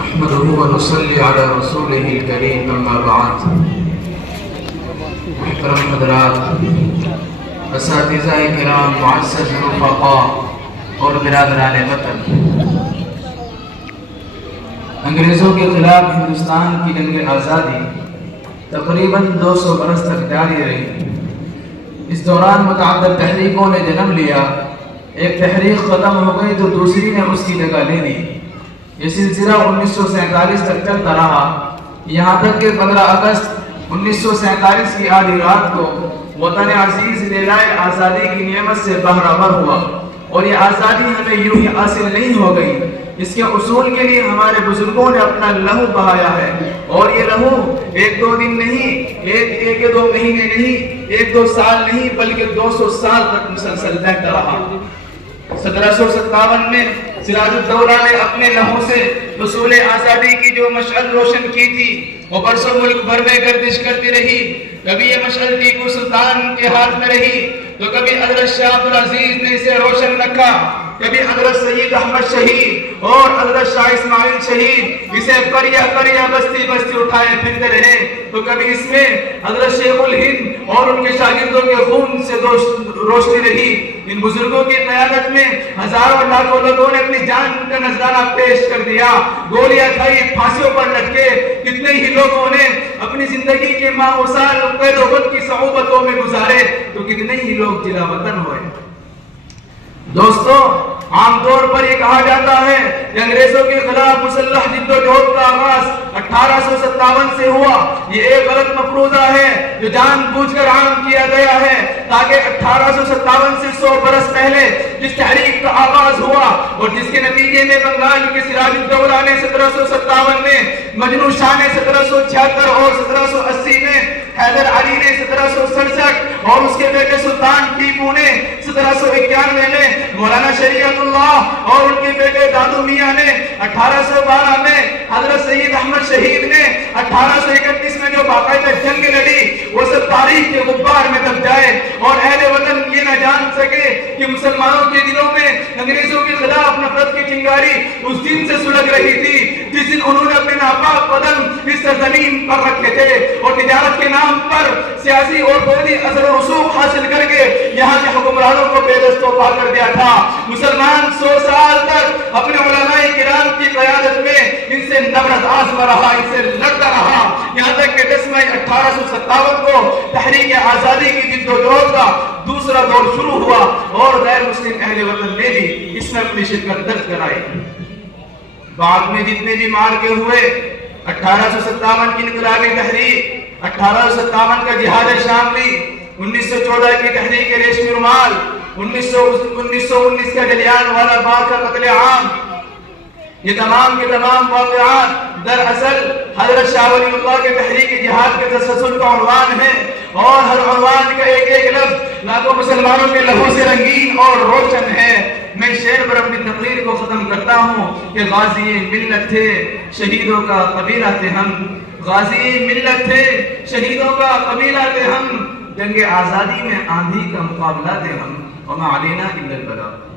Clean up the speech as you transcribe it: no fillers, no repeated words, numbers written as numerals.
نحمده ونصلي على رسوله الكريم اما بعد. محترم حضرات، اساتذہ کرام، معزز رفقاء اور برادران وطن، انگریزوں کے خلاف ہندوستان کی جنگ آزادی تقریباً 200 برس تک جاری رہی. اس دوران متعدد تحریکوں نے جنم لیا. ایک تحریک ختم ہو گئی تو دوسری نے اس کی جگہ لے لی. یہ سلسلہ 1947 تک چلتا رہا، یہاں تک کہ 15 اگست 1947 کی آدھی رات کو وطن عزیز لیلائے آزادی کی نعمت سے بہرہ ہوا. اور یہ آزادی ہمیں یوں ہی حاصل نہیں ہو گئی، اس کے اصول کے لیے ہمارے بزرگوں نے اپنا لہو بہایا ہے. اور یہ لہو ایک دو دن نہیں، ایک دو مہینے نہیں، ایک دو سال نہیں، بلکہ 200 سال تک مسلسل بہتا رہا. 1757 میں سراج الدولہ نے اپنے لہو سے حصول آزادی کی جو مشعل روشن کی تھی، وہ برسوں ملک بھر میں گردش کرتی رہی. کبھی یہ مشعل ٹیپو سلطان کے ہاتھ میں رہی تو کبھی حضرت شاہ عبدالعزیز نے اسے روشن رکھا، کبھی حضرت سید احمد شہید اور حضرت شاہ اسماعیل شہید اسے کریا بستی بستی اٹھائے پھرتے رہے. تو کبھی اس میں حضرت شیخ الہند اور ان کے شاگردوں کے خون سے روشنی رہی. ان بزرگوں کی قیادت میں ہزاروں لاکھوں لوگوں نے اپنی جان کا نذرانہ پیش کر دیا، گولیاں کھائی، پھانسیوں پر لٹکے. کتنے ہی لوگوں نے اپنی زندگی کے ماہ و سال قید و بند کی صعوبتوں میں گزارے، تو کتنے ہی لوگ جلا وطن ہوئے. دوستو، عام طور پر یہ کہا جاتا ہے کہ انگریزوں کے خلاف مسلح جد و جہد کا آغاز 1857 سے ہوا. یہ ایک غلط مفروضہ ہے جو جان بوجھ کر عام کیا گیا ہے تاکہ 1857 سے 100 برس پہلے جس تحریک کا آغاز ہوا اور جس کے نتیجے میں بنگال کے سراج الدولہ نے 1757 میں، مجنو شاہ نے 1776 اور 1780 میں، حیدر علی نے 1767 اور اس کے بیٹے سلطان ٹیپو نے 1791 میں، مولانا شریعت اللہ اور ان کے بیٹے دادو میاں نے 1812 میں، حضرت سید احمد شہید نے 1831 میں جو باقاعدہ جنگ لڑی، وہ سب تاریخ کے غبار میں دب جائے اور اہل وطن یہ نہ جان سکے کہ مسلمانوں کے دلوں میں انگریزوں کے خلاف نفرت کی چنگاری اس دن سے سلگ رہی تھی جس دن انہوں نے اپنے ناپاک قدم اس سرزمین پر رکھے تھے اور تجارت کے نام پر سیاسی اور فوجی اثر و رسوخ حاصل کر کے یہاں کے حکمرانوں کو بے دست و پا کر دیا تھا. مسلمان 100 سال تک اپنے علماء کرام کی قیادت میں ان سے نفرت آزما رہا، ان سے لڑتا رہا، یہاں تک کہ 10 مئی 1857 کو تحریک آزادی کی جد و جہد کا دوسرا دور شروع ہوا اور غیر مسلم اہل وطن نے بھی اس میں اپنی شرکت درج کرائی. بعد میں جتنے بھی مارکے ہوئے، 1857 کی انقلابی تحریک، 1857 کا جہاد شاملی، 1914 کی تحریک ریشمی رومال، 1919 کا جلیان والا باغ کا قتل عام، یہ تمام کے تمام واقعات دراصل حضرت شاہ ولی اللہ کے تحریک جہاد کے تسلسل کا عنوان ہے. اور ہر عنوان کا ایک ایک لفظ لاکھوں مسلمانوں کے لہو سے رنگین اور روشن ہے. میں شعر پر اپنی تقریر کو ختم کرتا ہوں کہ غازی ملت تھے، شہیدوں کا قبیلہ تھے ہم. غازی ملت تھے، شہیدوں کا قبیلہ تھے ہم. جنگ آزادی میں آندھی کا مقابلہ تھے ہم. وما علینا الا البلاغ.